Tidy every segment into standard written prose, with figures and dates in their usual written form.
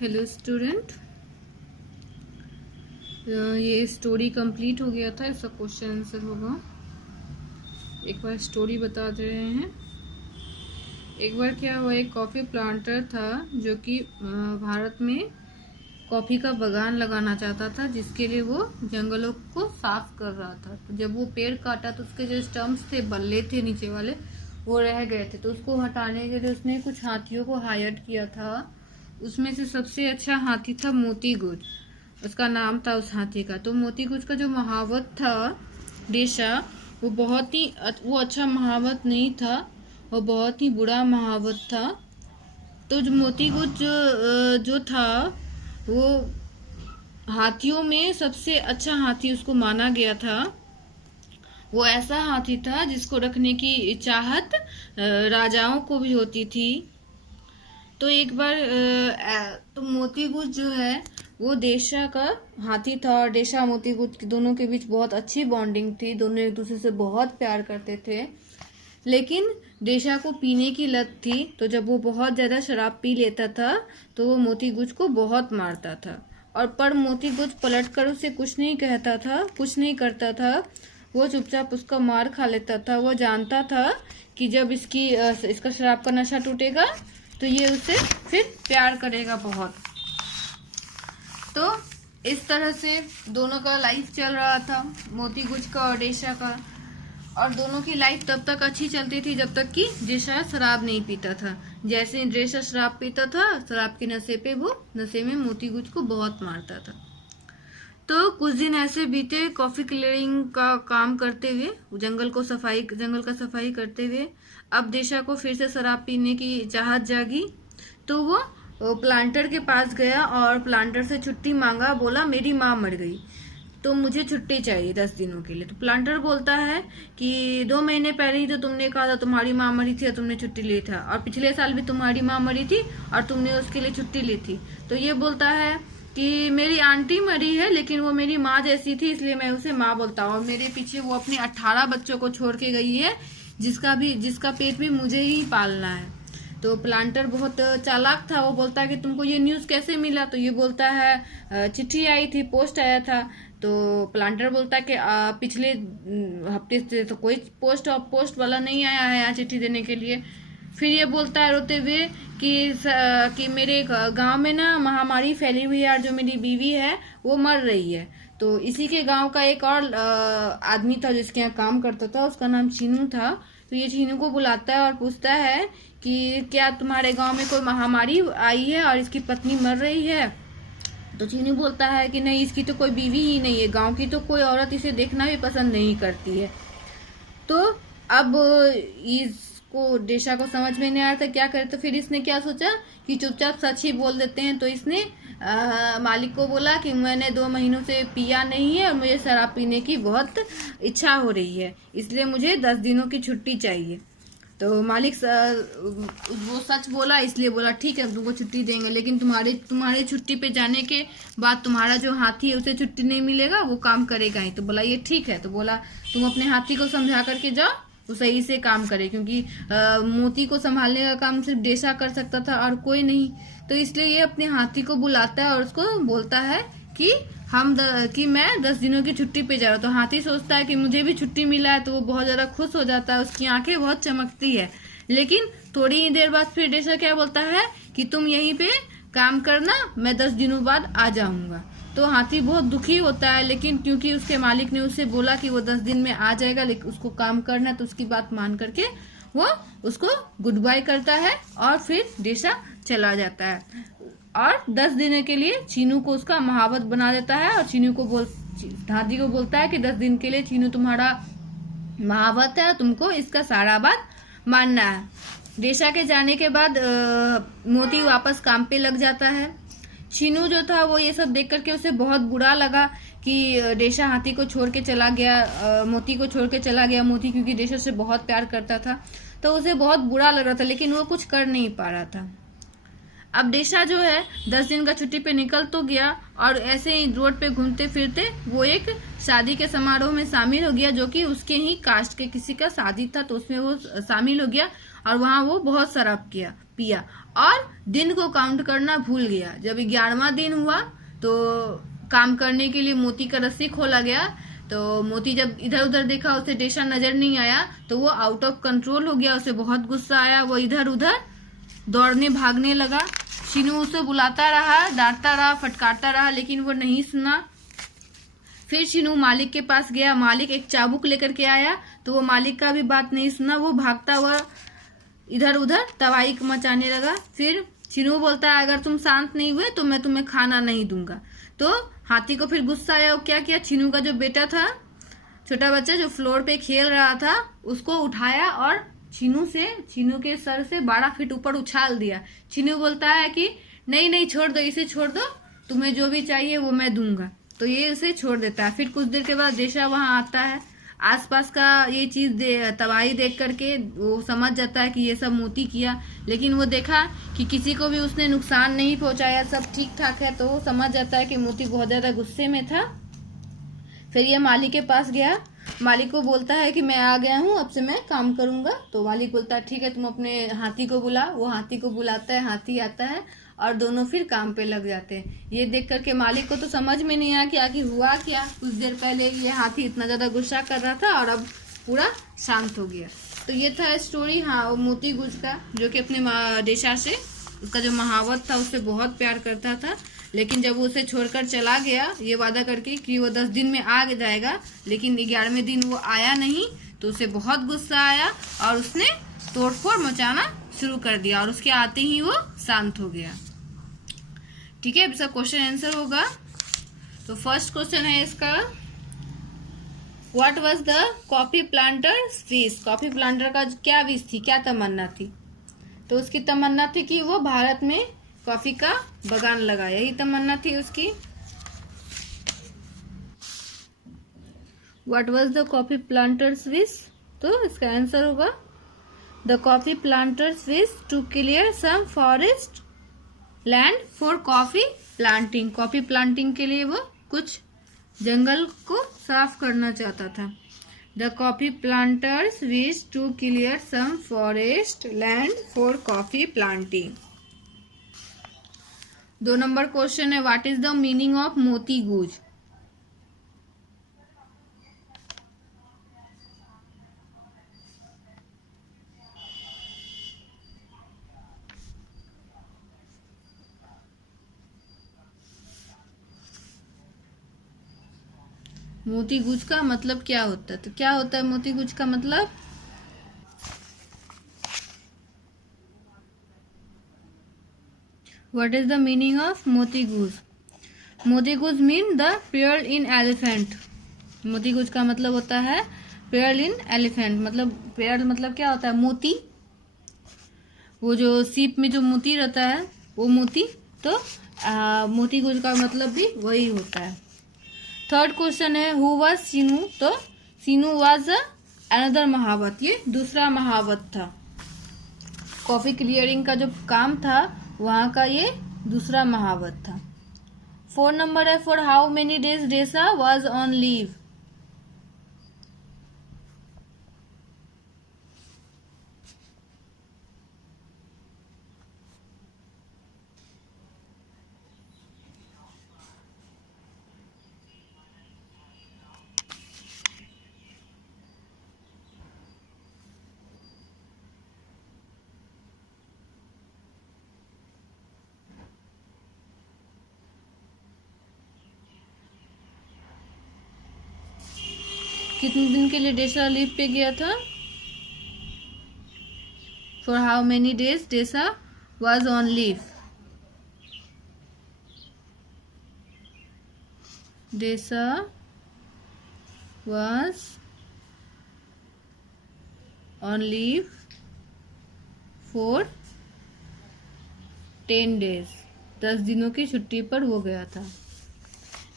Hello student, ये story complete हो गया था। इसका क्वेश्चन आंसर होगा। एक बार स्टोरी बता दे रहे हैं। एक बार क्या हुआ, एक कॉफ़ी प्लांटर था जो कि भारत में कॉफ़ी का बागान लगाना चाहता था, जिसके लिए वो जंगलों को साफ कर रहा था। तो जब वो पेड़ काटा तो उसके जो स्टम्प्स थे, बल्ले थे नीचे वाले, वो रह गए थे। तो उसको हटाने के लिए उसने कुछ हाथियों को हायर किया था। उसमें से सबसे अच्छा हाथी था मोती गुज, उसका नाम था उस हाथी का। तो मोती गुज का जो महावत था डेशा, वो अच्छा महावत नहीं था, वो बहुत ही बुरा महावत था। तो जो मोती गुज जो था वो हाथियों में सबसे अच्छा हाथी उसको माना गया था। वो ऐसा हाथी था जिसको रखने की चाहत राजाओं को भी होती थी। तो एक बार तो मोती गुज जो है वो डेशा का हाथी था, और डेशा मोती गुज दोनों के बीच बहुत अच्छी बॉन्डिंग थी। दोनों एक दूसरे से बहुत प्यार करते थे। लेकिन डेशा को पीने की लत थी, तो जब वो बहुत ज़्यादा शराब पी लेता था तो वो मोती गुज को बहुत मारता था। और पर मोती गुज पलट कर उसे कुछ नहीं कहता था, कुछ नहीं करता था। वो चुपचाप उसका मार खा लेता था। वो जानता था कि जब इसका शराब का नशा टूटेगा तो ये उसे फिर प्यार करेगा बहुत। तो इस तरह से दोनों का लाइफ चल रहा था, मोती गुज का और डेशा का। और दोनों की लाइफ तब तक अच्छी चलती थी जब तक कि डेशा शराब नहीं पीता था। जैसे डेशा शराब पीता था, शराब के नशे में मोती गुज को बहुत मारता था। तो कुछ दिन ऐसे बीते कॉफी क्लियरिंग का काम करते हुए, जंगल का सफाई करते हुए। अब डेशा को फिर से शराब पीने की चाहत जागी। तो वो प्लांटर के पास गया और प्लांटर से छुट्टी मांगा। बोला मेरी माँ मर गई तो मुझे छुट्टी चाहिए 10 दिनों के लिए। तो प्लांटर बोलता है कि 2 महीने पहले ही तो तुमने कहा था तुम्हारी माँ मरी थी और तुमने छुट्टी ली था, और पिछले साल भी तुम्हारी माँ मरी थी और तुमने उसके लिए छुट्टी ली थी। तो ये बोलता है कि मेरी आंटी मरी है, लेकिन वो मेरी माँ जैसी थी, इसलिए मैं उसे माँ बोलता हूँ। और मेरे पीछे वो अपने 18 बच्चों को छोड़ के गई है, जिसका पेट भी मुझे ही पालना है। तो प्लांटर बहुत चालाक था। वो बोलता है कि तुमको ये न्यूज़ कैसे मिला? तो ये बोलता है चिट्ठी आई थी, पोस्ट आया था। तो प्लांटर बोलता है कि पिछले हफ्ते से तो कोई पोस्ट वाला नहीं आया है यहाँ चिट्ठी देने के लिए। फिर ये बोलता है रोते हुए कि मेरे गांव में ना महामारी फैली हुई है और जो मेरी बीवी है वो मर रही है। तो इसी के गांव का एक और आदमी था जिसके यहाँ काम करता था, उसका नाम चीनू था। तो ये चीनू को बुलाता है और पूछता है कि क्या तुम्हारे गांव में कोई महामारी आई है और इसकी पत्नी मर रही है? तो चीनू बोलता है कि नहीं, इसकी तो कोई बीवी ही नहीं है, गांव की तो कोई औरत इसे देखना भी पसंद नहीं करती है। तो अब इसको डेशा को समझ में नहीं आ रहा था क्या करे। तो फिर इसने क्या सोचा कि चुपचाप सच ही बोल देते हैं। तो इसने मालिक को बोला कि मैंने 2 महीनों से पिया नहीं है और मुझे शराब पीने की बहुत इच्छा हो रही है, इसलिए मुझे 10 दिनों की छुट्टी चाहिए। तो मालिक वो सच बोला, इसलिए बोला ठीक है तुमको छुट्टी देंगे, लेकिन तुम्हारे छुट्टी पे जाने के बाद तुम्हारा जो हाथी है उसे छुट्टी नहीं मिलेगा, वो काम करेगा ही। तो बोला ये ठीक है। तो बोला तुम अपने हाथी को समझा करके जाओ, वो सही से काम करे, क्योंकि मोती को संभालने का काम सिर्फ डेशा कर सकता था और कोई नहीं। तो इसलिए ये अपने हाथी को बुलाता है और उसको बोलता है कि मैं 10 दिनों की छुट्टी पे जा रहा हूँ। तो हाथी सोचता है कि मुझे भी छुट्टी मिला है, तो वो बहुत ज्यादा खुश हो जाता है, उसकी आंखें बहुत चमकती है। लेकिन थोड़ी ही देर बाद फिर डेशा क्या बोलता है कि तुम यहीं पे काम करना, मैं 10 दिनों बाद आ जाऊंगा। तो हाथी बहुत दुखी होता है, लेकिन क्योंकि उसके मालिक ने उससे बोला कि वो 10 दिन में आ जाएगा, लेकिन उसको काम करना, तो उसकी बात मान करके वो उसको गुड बाय करता है और फिर डेशा चला जाता है। और 10 दिन के लिए चीनू को उसका महावत बना देता है, और हाथी को बोलता है कि 10 दिन के लिए चीनू तुम्हारा महावत है, तुमको इसका सारा बात मानना है। डेशा के जाने के बाद मोती वापस काम पे लग जाता है। चीनू जो था वो ये सब देख करके उसे बहुत बुरा लगा कि डेशा हाथी को छोड़ के चला गया, मोती को छोड़ के चला गया। मोती क्योंकि डेशा से बहुत प्यार करता था, तो उसे बहुत बुरा लग रहा था, लेकिन वो कुछ कर नहीं पा रहा था। अब डेशा जो है 10 दिन का छुट्टी पे निकल तो गया, और ऐसे ही रोड पे घूमते फिरते वो एक शादी के समारोह में शामिल हो गया, जो कि उसके ही कास्ट के किसी का शादी था, तो उसमें वो शामिल हो गया। और वहां वो बहुत शराब पिया और दिन को काउंट करना भूल गया। जब 11वां दिन हुआ तो काम करने के लिए मोती का रस्सी खोला गया, तो मोती जब इधर उधर देखा, उसे डेसा नजर नहीं आया, तो वो आउट ऑफ कंट्रोल हो गया। उसे बहुत गुस्सा आया, वो इधर उधर दौड़ने भागने लगा। शीनू उसे बुलाता रहा, डांटता रहा, फटकारता रहा, लेकिन वो नहीं सुना। फिर शीनू मालिक के पास गया, मालिक एक चाबुक लेकर के आया, तो वो मालिक का भी बात नहीं सुना, वो भागता हुआ इधर उधर तबाही मचाने लगा। फिर शीनू बोलता है, अगर तुम शांत नहीं हुए तो मैं तुम्हें खाना नहीं दूंगा। तो हाथी को फिर गुस्सा आया, वो क्या किया, शीनू का जो बेटा था, छोटा बच्चा जो फ्लोर पे खेल रहा था, उसको उठाया और शीनू के सर से 12 फीट ऊपर उछाल दिया। शीनू बोलता है कि नहीं नहीं, छोड़ दो, इसे छोड़ दो, तुम्हें जो भी चाहिए वो मैं दूंगा। तो ये उसे छोड़ देता है। फिर कुछ देर के बाद डेसा वहां आता है। आसपास का ये चीज तबाही देख करके वो समझ जाता है कि ये सब मोती किया, लेकिन वो देखा कि किसी को भी उसने नुकसान नहीं पहुंचाया, सब ठीक ठाक है, तो वो समझ जाता है कि मोती बहुत ज्यादा गुस्से में था। फिर ये मालिक के पास गया, मालिक को बोलता है कि मैं आ गया हूँ, अब से मैं काम करूंगा। तो मालिक बोलता है ठीक है, तुम अपने हाथी को बुला। वो हाथी को बुलाता है, हाथी आता है और दोनों फिर काम पे लग जाते हैं। ये देख करके मालिक को तो समझ में नहीं आया कि आखिर हुआ क्या। कुछ देर पहले ये हाथी इतना ज्यादा गुस्सा कर रहा था और अब पूरा शांत हो गया। तो ये था स्टोरी, हाँ, वो मोती गुज का, जो कि अपने डेसा से, उसका जो महावत था उससे बहुत प्यार करता था। लेकिन जब वो उसे छोड़कर चला गया ये वादा करके कि वो 10 दिन में आ जाएगा, लेकिन 11वें दिन वो आया नहीं, तो उसे बहुत गुस्सा आया और उसने तोड़फोड़ मचाना शुरू कर दिया और उसके आते ही वो शांत हो गया। ठीक है, अब इसका क्वेश्चन आंसर होगा। तो फर्स्ट क्वेश्चन है इसका, what was the coffee planter wish. Coffee planter का क्या विश थी, क्या तमन्ना थी? तो उसकी तमन्ना थी कि वो भारत में कॉफी का बागान लगाए, यही तमन्ना थी उसकी। What was the coffee planters wish, तो इसका आंसर होगा the coffee planters wish to clear some forest land for coffee planting. Coffee planting के लिए वो कुछ जंगल को साफ करना चाहता था। The coffee planters wish to clear some forest land for coffee planting. 2 नंबर क्वेश्चन है, what is the meaning of मोती गूज। मोती गूज का मतलब क्या होता है? तो क्या होता है मोती गूज का मतलब? What is the meaning of मोती गूज? मोती गूज मीन द पेर्ल इन एलिफेंट। मोती गूज का मतलब होता है पेर्ल इन एलिफेंट। मतलब पेर्ल मतलब क्या होता है? मोती। वो जो सीप में जो मोती रहता है वो मोती। तो मोती गूज का मतलब भी वही होता है। थर्ड क्वेश्चन है, हु वाज सीनू। तो सीनू वाज अनदर महावत, ये दूसरा महावत था। कॉफी क्लियरिंग का जो काम था वहां का ये दूसरा महावत था। 4 नंबर है, for how many days Deesa was on leave. कितने दिन के लिए डेसा लीव पे गया था? For how many days Deesa was on leave. Deesa was on leave for 10 days. 10 दिनों की छुट्टी पर वो गया था।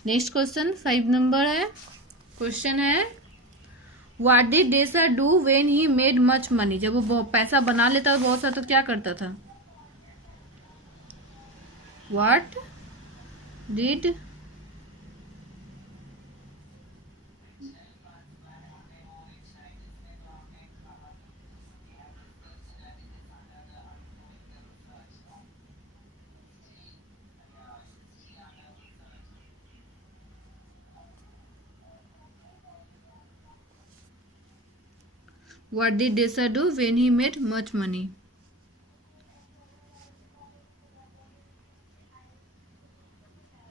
नेक्स्ट क्वेश्चन 5 नंबर है। क्वेश्चन है, what did Deesa do when he made much money. जब वो पैसा बना लेता बहुत सा तो क्या करता था? What did what did Deesa do when he made much money?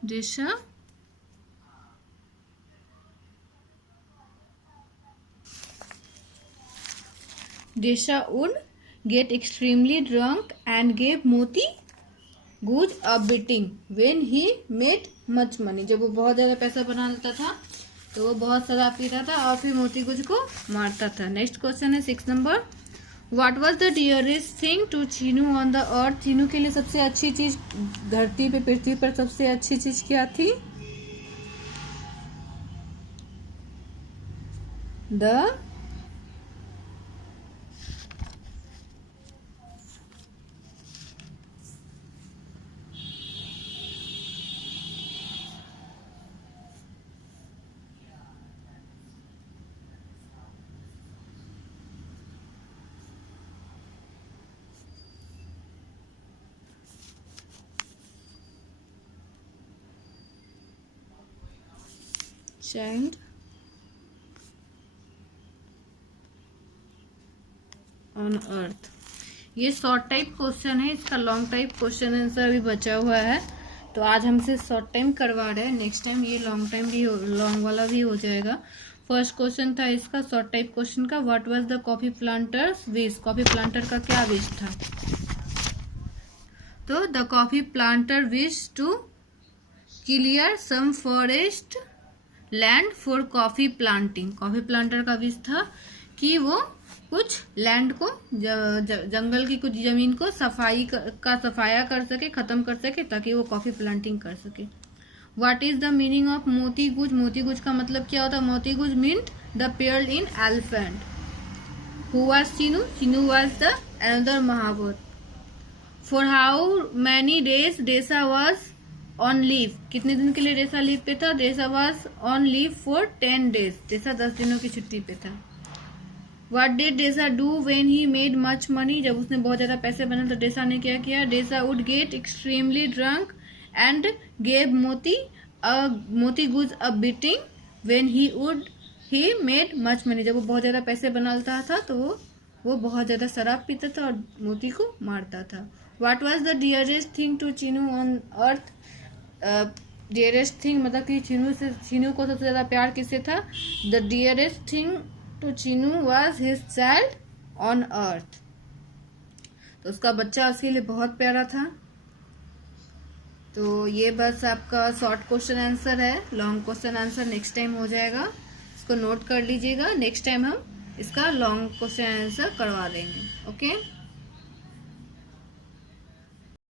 Deesa would get extremely drunk and gave Moti Guj a beating when he made much money. जब वो बहुत ज्यादा पैसा बना लेता था तो वो बहुत शराब पीता था और फिर मोती गुज को मारता था. नेक्स्ट क्वेश्चन है 6 number. What was the dearest thing to Chinu on the earth? Chinu के लिए सबसे अच्छी चीज धरती पे, पृथ्वी पर सबसे अच्छी चीज क्या थी? द चाइल्ड ऑन अर्थ. ये शॉर्ट टाइप क्वेश्चन है, इसका लॉन्ग टाइप क्वेश्चन आंसर अभी बचा हुआ है, तो आज हमसे शॉर्ट टाइम करवा रहे हैं. नेक्स्ट टाइम ये लॉन्ग टाइम भी, लॉन्ग वाला भी हो जाएगा. फर्स्ट क्वेश्चन था इसका शॉर्ट टाइप क्वेश्चन का, what was the coffee planters wish? Coffee planter का क्या विश था? तो the coffee planter wish to clear some forest land for coffee planting. Coffee planter का विश था कि वो कुछ लैंड को, जंगल की कुछ जमीन को सफाया कर सके, खत्म कर सके, ताकि वो कॉफी प्लांटिंग कर सके. What is the meaning of मोती गुज? मोती गुज का मतलब क्या होता है? Moti Guj meant the pearl in elephant. Who was Chinu? Chinu was the another mahout. For how many days Deesa was on leave? कितने दिन के लिए डेसा लीव पे था? Deesa was on leave for 10 days. Deesa 10 दिनों की छुट्टी पे था. What did Deesa do when he made much money? जब उसने बहुत ज्यादा पैसे बना तो डेसा ने क्या किया? Deesa would get extremely drunk and gave Moti Guj a beating when he made much money. जब वो बहुत ज्यादा पैसे बनाता था तो वो बहुत ज्यादा शराब पीता था और मोती को मारता था. What was the dearest thing to Chinu on earth? Dearest thing मतलब कि चीनू को सबसे ज्यादा प्यार किससे था? The dearest thing to Chinu was his child on earth. तो उसका बच्चा उसके लिए बहुत प्यारा था. तो ये बस आपका शॉर्ट क्वेश्चन आंसर है. Long question answer next time हो जाएगा, इसको नोट कर लीजिएगा. नेक्स्ट टाइम हम इसका लॉन्ग क्वेश्चन आंसर करवा देंगे. ओके.